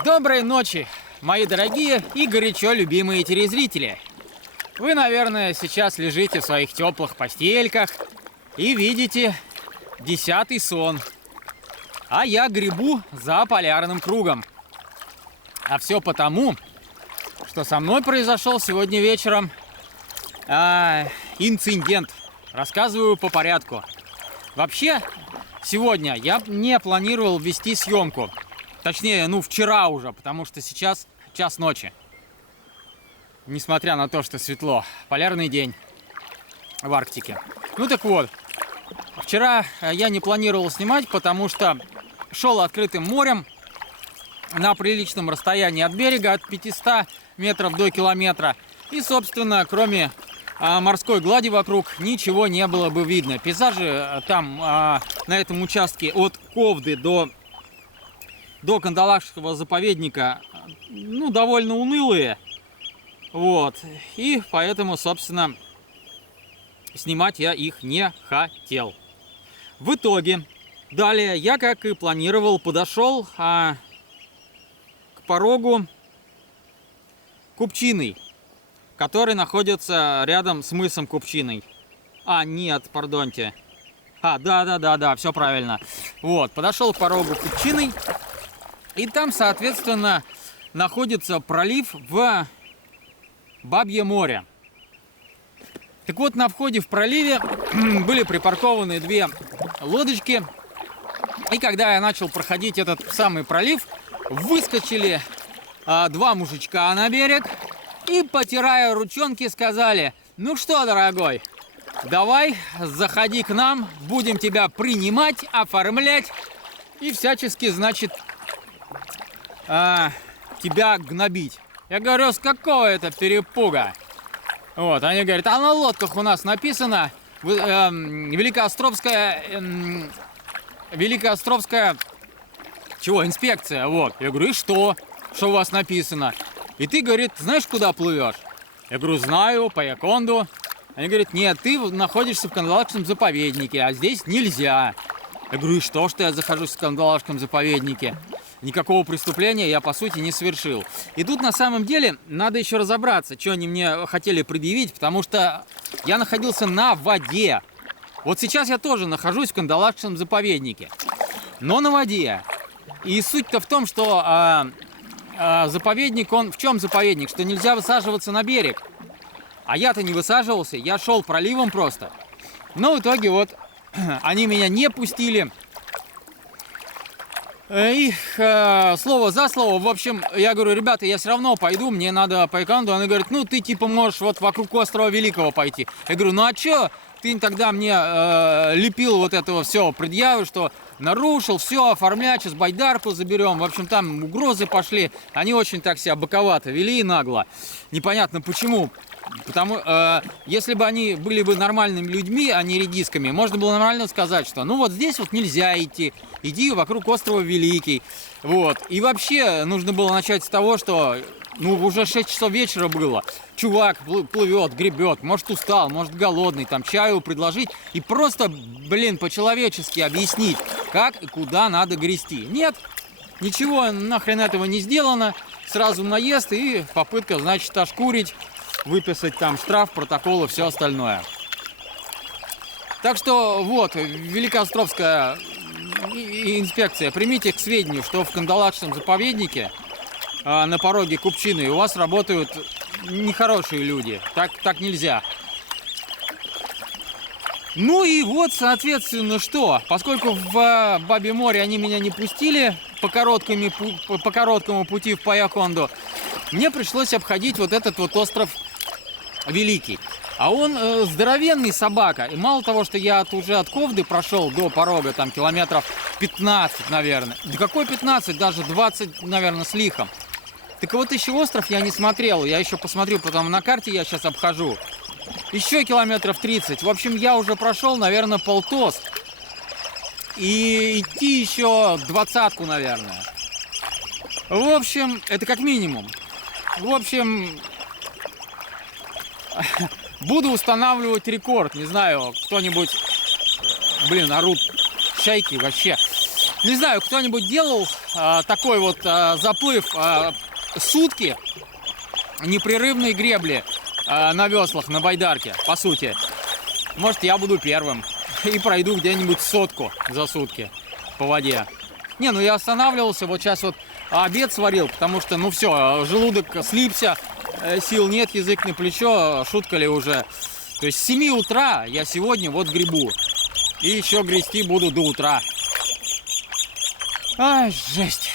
Доброй ночи, мои дорогие и горячо любимые телезрители. Вы, наверное, сейчас лежите в своих теплых постельках и видите 10-й сон. А я гребу за полярным кругом. А все потому, что со мной произошел сегодня вечером инцидент. Рассказываю по порядку. Вообще, сегодня я не планировал вести съемку. Точнее, вчера уже, потому что сейчас час ночи. Несмотря на то, что светло. Полярный день в Арктике. Так вот, вчера я не планировал снимать, потому что шел открытым морем на приличном расстоянии от берега, от 500 метров до километра. И, собственно, кроме морской глади вокруг, ничего не было бы видно. Пейзажи там, на этом участке, от Ковды до Кандалакшского заповедника, довольно унылые. Вот. И поэтому, собственно, снимать я их не хотел. В итоге, далее я, как и планировал, подошел к порогу Купчиной, который находится рядом с мысом Купчиной. Нет, пардоньте. Да, все правильно. Вот, подошел к порогу Купчиной. И там, соответственно, находится пролив в Бабье море. Так вот, на входе в проливе были припаркованы две лодочки. И когда я начал проходить этот самый пролив, выскочили два мужичка на берег и, потирая ручонки, сказали: ну что, дорогой, давай, заходи к нам, будем тебя принимать, оформлять и всячески, значит, тебя гнобить. Я говорю: с какого это перепуга? Вот, они говорят: а на лодках у нас написано Великоостровская инспекция. Вот. Я говорю: и что? Что у вас написано? И ты, говорит, знаешь, куда плывешь? Я говорю: знаю, по Яконду. Они говорят: нет, ты находишься в Кандалакшском заповеднике, а здесь нельзя. Я говорю: и что я захожусь в Кандалакшском заповеднике? Никакого преступления я, по сути, не совершил. И тут, на самом деле, надо еще разобраться, что они мне хотели предъявить, потому что я находился на воде. Вот сейчас я тоже нахожусь в Кандалакшском заповеднике, но на воде. И суть-то в том, что заповедник, в чем заповедник? Что нельзя высаживаться на берег. А я-то не высаживался, я шел проливом просто. Но в итоге вот они меня не пустили. И слово за слово, в общем, я говорю: ребята, я все равно пойду, мне надо по Яконду. Они говорят: ты типа можешь вот вокруг острова Великого пойти. Я говорю: а что ты тогда мне лепил вот этого все предъявы, что нарушил, все, оформлять, сейчас байдарку заберем. В общем, там угрозы пошли. Они очень так себя боковато вели и нагло. Непонятно почему. Потому, если бы они были бы нормальными людьми, а не редисками, можно было нормально сказать, что вот здесь вот нельзя идти, иди вокруг острова Великий. Вот. И вообще нужно было начать с того, что уже 6 часов вечера было. Чувак плывет, гребет, может устал, может голодный, там чаю предложить и просто, по-человечески объяснить, как и куда надо грести. Нет, ничего нахрен этого не сделано. Сразу наезд и попытка, значит, ошкурить, выписать там штраф, протокол и все остальное. Так что вот, Великоостровская инспекция, примите к сведению, что в Кандалакшском заповеднике на пороге Купчины у вас работают нехорошие люди. Так нельзя. И вот, соответственно, что? Поскольку в Бабье море они меня не пустили по короткому пути в Яконду, мне пришлось обходить вот этот вот остров Великий. А он здоровенный собака. И мало того, что я уже от Ковды прошел до порога, там километров 15, наверное. Да какой 15? Даже 20, наверное, с лихом. Так вот, еще остров я не смотрел. Я еще посмотрю, потом на карте я сейчас обхожу. Еще километров 30. В общем, я уже прошел, наверное, полтос. И идти еще 20-ку, наверное. В общем, это как минимум. В общем, буду устанавливать рекорд. Не знаю, кто-нибудь... орут чайки вообще. Не знаю, кто-нибудь делал такой вот заплыв сутки непрерывной гребли на веслах, на байдарке, по сути. Может, я буду первым и пройду где-нибудь 100 за сутки по воде. Не, ну я останавливался, вот сейчас вот обед сварил, потому что, ну все, желудок слипся, сил нет, язык на плечо, шутка ли уже. То есть с 7 утра я сегодня вот гребу. И еще грести буду до утра. Ай, жесть.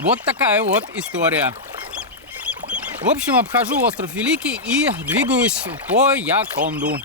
Вот такая вот история. В общем, обхожу остров Великий и двигаюсь по Яконду.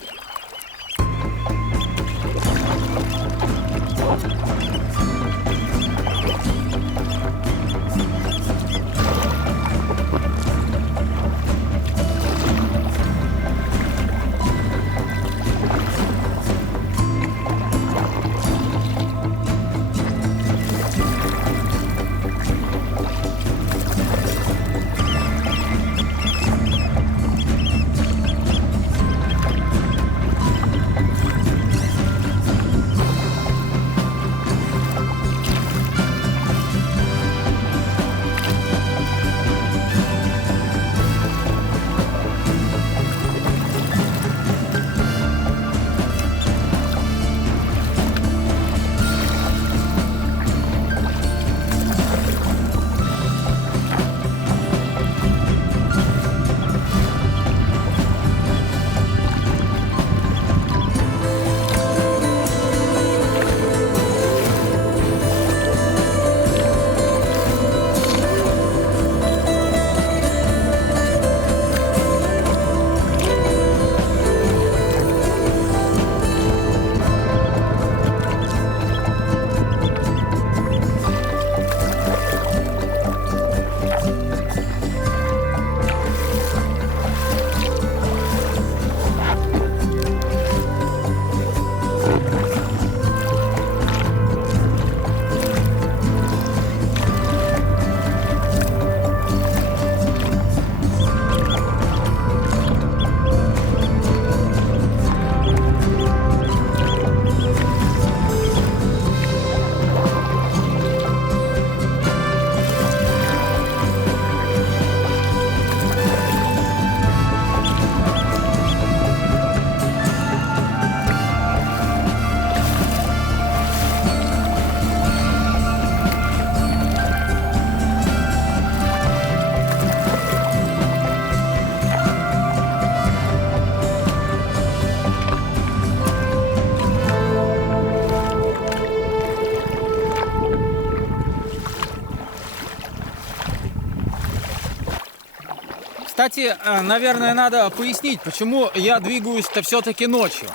Кстати, наверное, надо пояснить, почему я двигаюсь-то все-таки ночью.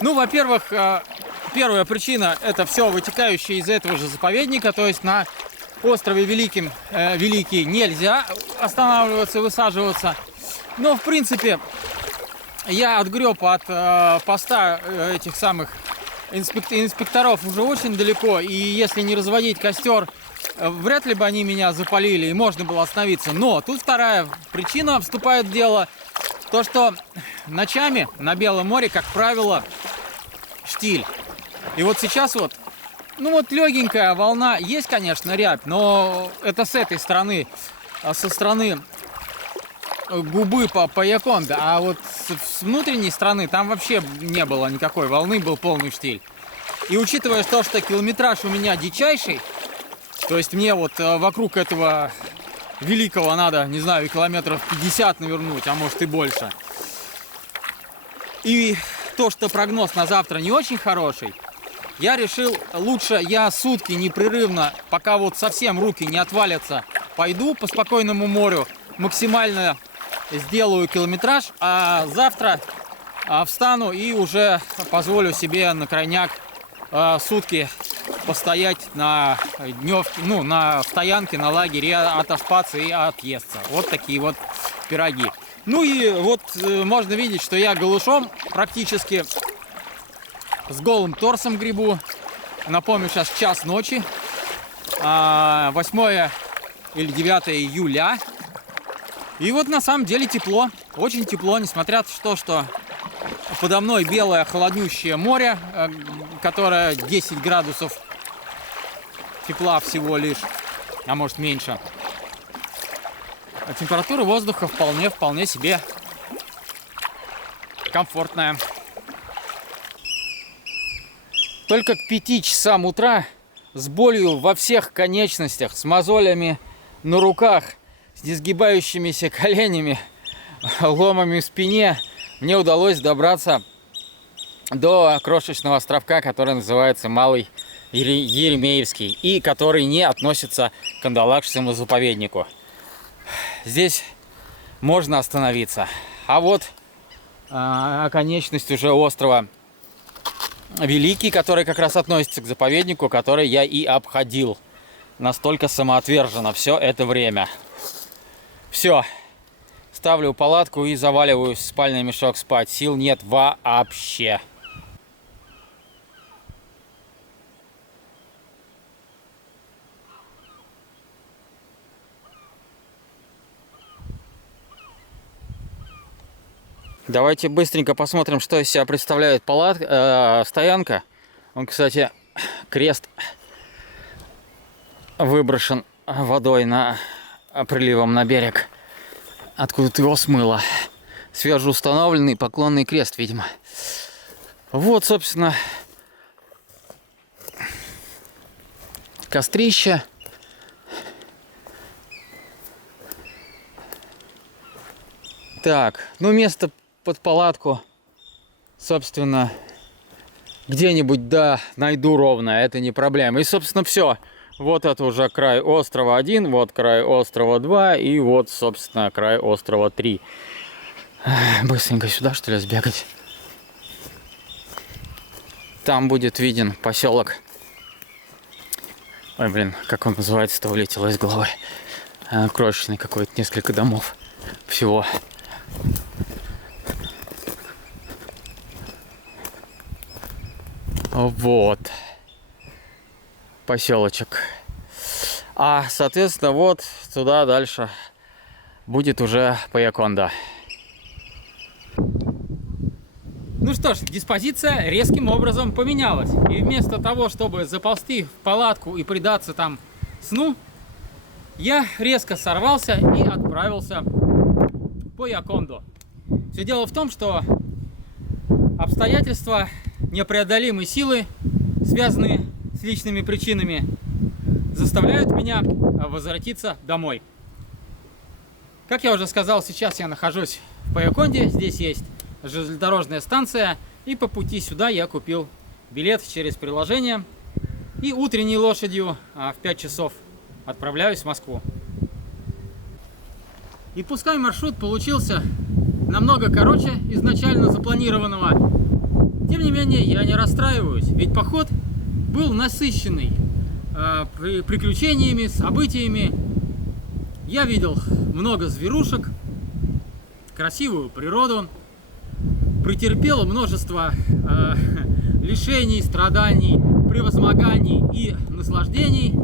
Ну, во-первых, первая причина – это все вытекающее из этого же заповедника, то есть на острове Великий нельзя останавливаться и высаживаться. Но, в принципе, я отгреб от поста этих самых инспекторов уже очень далеко, и если не разводить костер, вряд ли бы они меня запалили, и можно было остановиться. Но тут вторая причина вступает в дело. То, что ночами на Белом море, как правило, штиль. И вот сейчас вот, ну вот легенькая волна, есть, конечно, рябь, но это с этой стороны, со стороны губы по Яконда. А вот с внутренней стороны там вообще не было никакой волны, был полный штиль. И учитывая то, что километраж у меня дичайший, то есть мне вот вокруг этого Великого надо, не знаю, километров 50 навернуть, а может и больше. И то, что прогноз на завтра не очень хороший, я решил, лучше я сутки непрерывно, пока вот совсем руки не отвалятся, пойду по спокойному морю, максимально сделаю километраж, а завтра встану и уже позволю себе на крайняк сутки постоять на дневке, ну, на стоянке, на лагере, отоспаться и отъесться. Вот такие вот пироги. Ну и вот можно видеть, что я голышом практически с голым торсом гребу. Напомню, сейчас час ночи, 8 или 9 июля. И вот на самом деле тепло, очень тепло, несмотря на то, что подо мной белое холоднющее море, которое 10 градусов тепла всего лишь, а может меньше. А температура воздуха вполне себе комфортная. Только к 5 часам утра с болью во всех конечностях, с мозолями на руках, с несгибающимися коленями, ломами в спине мне удалось добраться до крошечного островка, который называется Малый Еремеевский и который не относится к Кандалакшскому заповеднику. Здесь можно остановиться. А вот оконечность уже острова Великий, который как раз относится к заповеднику, который я и обходил. Настолько самоотверженно все это время. Все. Ставлю палатку и заваливаюсь в спальный мешок спать. Сил нет вообще. Давайте быстренько посмотрим, что из себя представляет стоянка. Он, кстати, крест выброшен водой приливом на берег. Откуда-то его смыло. Свежеустановленный поклонный крест, видимо. Вот, собственно, кострище. Так, ну место под палатку, собственно, где-нибудь, да, найду ровно, это не проблема. И, собственно, все. Вот это уже край острова 1, вот край острова 2 и вот, собственно, край острова 3. Быстренько сюда, что ли, сбегать. Там будет виден поселок. Ой, блин, как он называется-то, улетело из головы. Крошечный какой-то, несколько домов всего. Вот поселочек. А, соответственно, вот туда дальше будет уже Паяконда. Ну что ж, диспозиция резким образом поменялась. И вместо того, чтобы заползти в палатку и предаться там сну, я резко сорвался и отправился в Паяконду. Все дело в том, что обстоятельства, непреодолимые силы, связанные с личными причинами, заставляют меня возвратиться домой. Как я уже сказал, сейчас я нахожусь в Паяконде. Здесь есть железнодорожная станция. И по пути сюда я купил билет через приложение. И утренней лошадью в 5 часов отправляюсь в Москву. И пускай маршрут получился намного короче изначально запланированного, тем не менее я не расстраиваюсь, ведь поход был насыщенный приключениями, событиями. Я видел много зверушек, красивую природу, претерпел множество лишений, страданий, превозмоганий и наслаждений.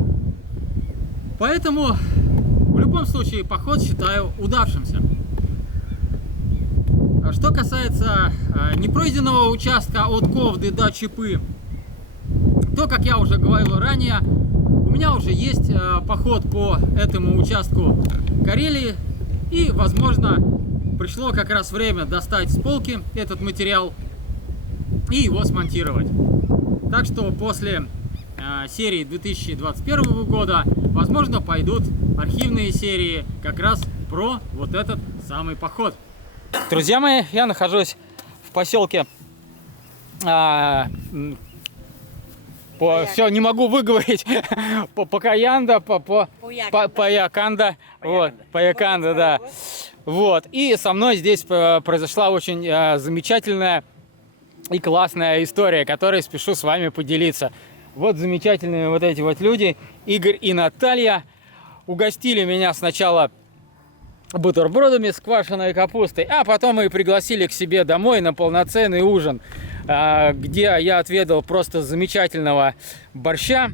Поэтому в любом случае поход считаю удавшимся. Что касается непройденного участка от Ковды до Чепы, то, как я уже говорил ранее, у меня уже есть поход по этому участку Карелии, и, возможно, пришло как раз время достать с полки этот материал и его смонтировать. Так что после серии 2021 года, возможно, пойдут архивные серии как раз про вот этот самый поход. Друзья мои, я нахожусь в поселке все, не могу выговорить. Паяконда, Паяконда, вот, Паяконда, да. Вот, и со мной здесь произошла очень замечательная и классная история, которой спешу с вами поделиться. Вот замечательные вот эти вот люди, Игорь и Наталья, угостили меня сначала бутербродами с квашеной капустой, а потом и пригласили к себе домой на полноценный ужин, где я отведал просто замечательного борща,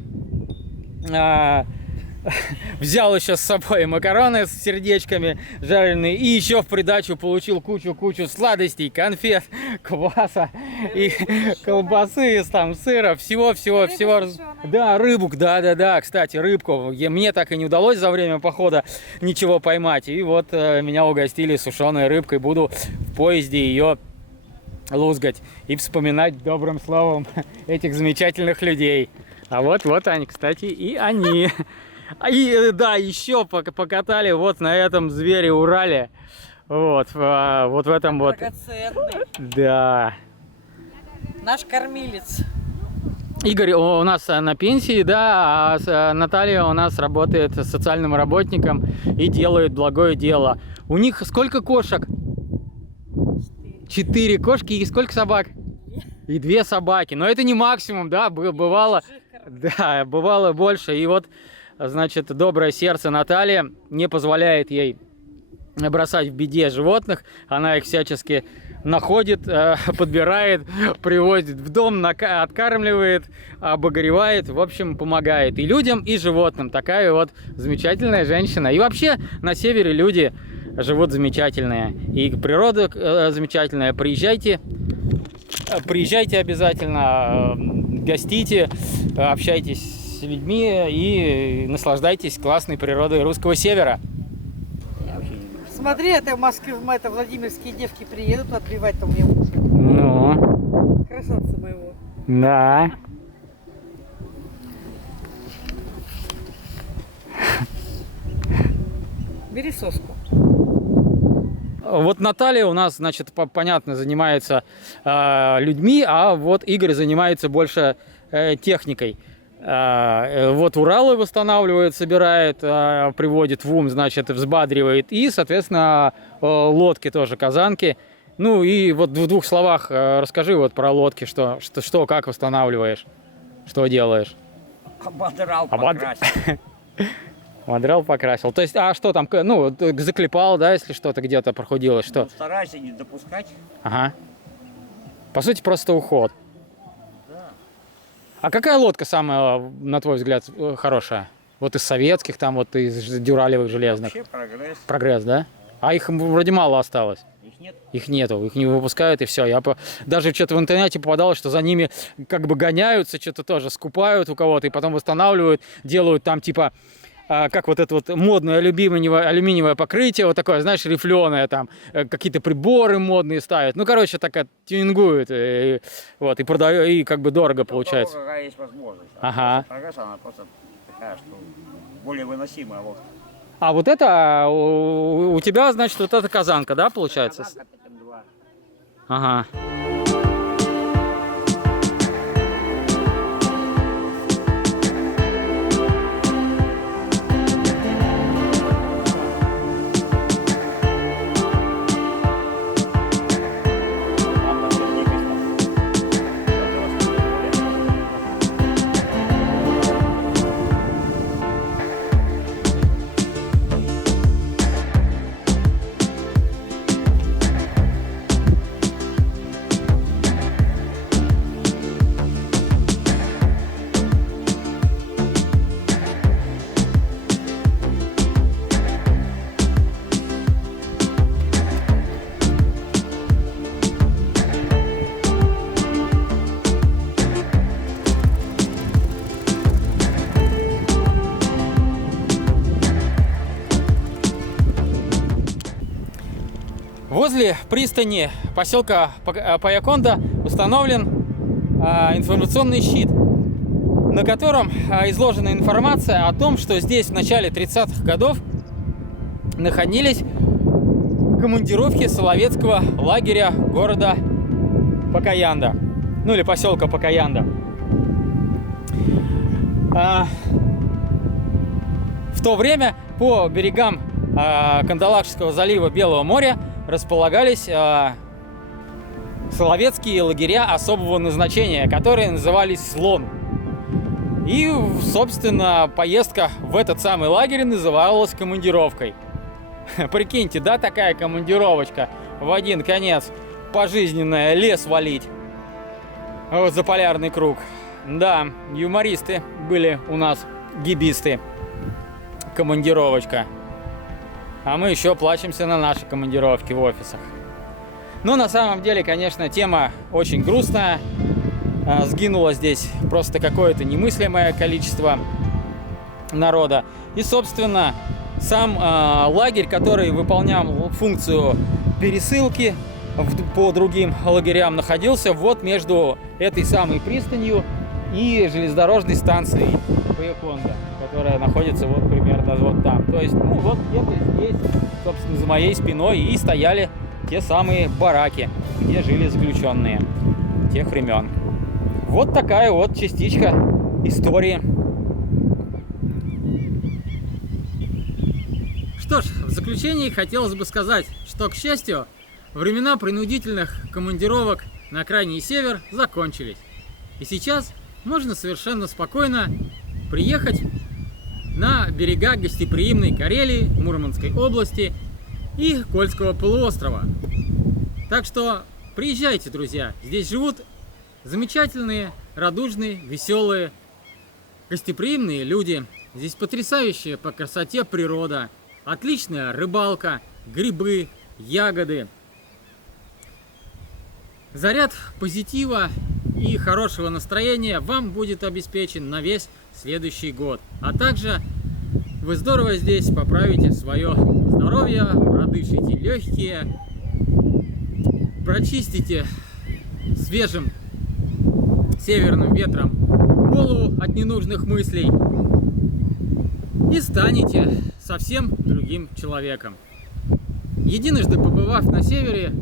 взял еще с собой макароны с сердечками жареные и еще в придачу получил кучу сладостей, конфет, кваса и колбасы, там, сыра, всего. Да, рыбу, да, кстати, рыбку. Мне так и не удалось за время похода ничего поймать. И вот меня угостили сушеной рыбкой. Буду в поезде ее лузгать и вспоминать добрым словом этих замечательных людей. А вот они, кстати, и они. И да, еще покатали вот на этом звере Урале. Вот в этом вот. Драгоценный. Да. Наш кормилец. Игорь у нас на пенсии, да, а Наталья у нас работает социальным работником и делает благое дело. У них сколько кошек? 4 кошки и сколько собак? И 2 собаки. Но это не максимум, да, бывало. Да, бывало больше. И вот, значит, доброе сердце Натальи не позволяет ей бросать в беде животных. Она их всячески находит, подбирает, приводит в дом, откармливает, обогревает, в общем, помогает и людям, и животным. Такая вот замечательная женщина. И вообще на севере люди живут замечательные. И природа замечательная. Приезжайте обязательно, гостите, общайтесь с людьми и наслаждайтесь классной природой русского севера. Смотри, это в Москве, это владимирские девки приедут отбивать там мне мужа. Ну, Красавца моего. да. Бери соску. Вот Наталья у нас, значит, понятно, занимается людьми, а вот Игорь занимается больше техникой. Вот Уралы восстанавливает, собирает, приводит в ум, значит, взбадривает. И, соответственно, лодки тоже, казанки. Ну и вот в 2 словах расскажи вот про лодки, что как восстанавливаешь, что делаешь. Ободрал, покрасил. Ободрал, покрасил. То есть, а что там, ну, заклепал, да, если что-то где-то проходилось, что? Ну, старайся не допускать. Ага. По сути, просто уход. А какая лодка самая, на твой взгляд, хорошая? Вот из советских, там вот из дюралевых железных. Вообще прогресс. Прогресс, да? А их вроде мало осталось. Их нет. Их нету, их не выпускают и все. Даже что-то в интернете попадалось, что за ними как бы гоняются, что-то тоже скупают у кого-то и потом восстанавливают, делают там типа как вот это вот модное алюминиевое покрытие, вот такое, знаешь, рифленое, там какие-то приборы модные ставят. Ну, короче, так тюнингуют, вот, и продают, и как бы дорого получается. Того, какая есть возможность. Ага. Прогресс, она просто такая, что более выносимая лодка. А вот это у тебя, значит, вот эта казанка, да, получается? Казанка, ТТМ-2. Ага. Возле пристани поселка Паяконда установлен информационный щит, на котором изложена информация о том, что здесь в начале 30-х годов находились командировки Соловецкого лагеря города Покаянда, ну или поселка Покаянда. В то время по берегам Кандалакшского залива Белого моря располагались соловецкие лагеря особого назначения, которые назывались «Слон». И, собственно, поездка в этот самый лагерь называлась командировкой. Прикиньте, да, такая командировочка в один конец, пожизненная, лес валить вот за полярный круг. Да, юмористы были у нас, гибисты. командировочка. А мы еще плачемся на наши командировки в офисах. Но на самом деле, конечно, тема очень грустная. Сгинуло здесь просто какое-то немыслимое количество народа. И, собственно, сам лагерь, который выполнял функцию пересылки по другим лагерям, находился вот между этой самой пристанью и железнодорожной станцией Паяконга, которая находится вот примерно вот там. То есть, ну вот где-то здесь, собственно, за моей спиной и стояли те самые бараки, где жили заключенные тех времен. Вот такая вот частичка истории. Что ж, в заключении хотелось бы сказать, что, к счастью, времена принудительных командировок на крайний север закончились. И сейчас можно совершенно спокойно приехать на берега гостеприимной Карелии, Мурманской области и Кольского полуострова. Так что приезжайте, друзья. Здесь живут замечательные, радужные, веселые, гостеприимные люди. Здесь потрясающая по красоте природа, отличная рыбалка, грибы, ягоды. Заряд позитива и хорошего настроения вам будет обеспечен на весь следующий год. А также вы здорово здесь поправите свое здоровье, продышите легкие, прочистите свежим северным ветром голову от ненужных мыслей и станете совсем другим человеком. Единожды побывав на севере,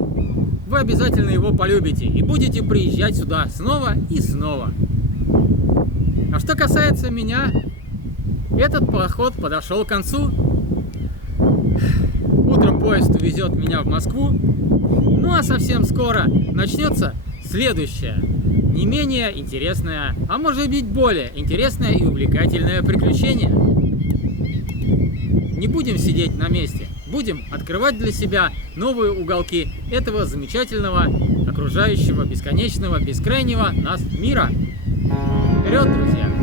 вы обязательно его полюбите и будете приезжать сюда снова и снова. А что касается меня, этот поход подошел к концу. Утром поезд увезет меня в Москву. Ну а совсем скоро начнется следующее, не менее интересное, а может быть более интересное и увлекательное приключение. Не будем сидеть на месте, будем открывать для себя новые уголки этого замечательного, окружающего, бесконечного, бескрайнего нас мира. Вперед, друзья!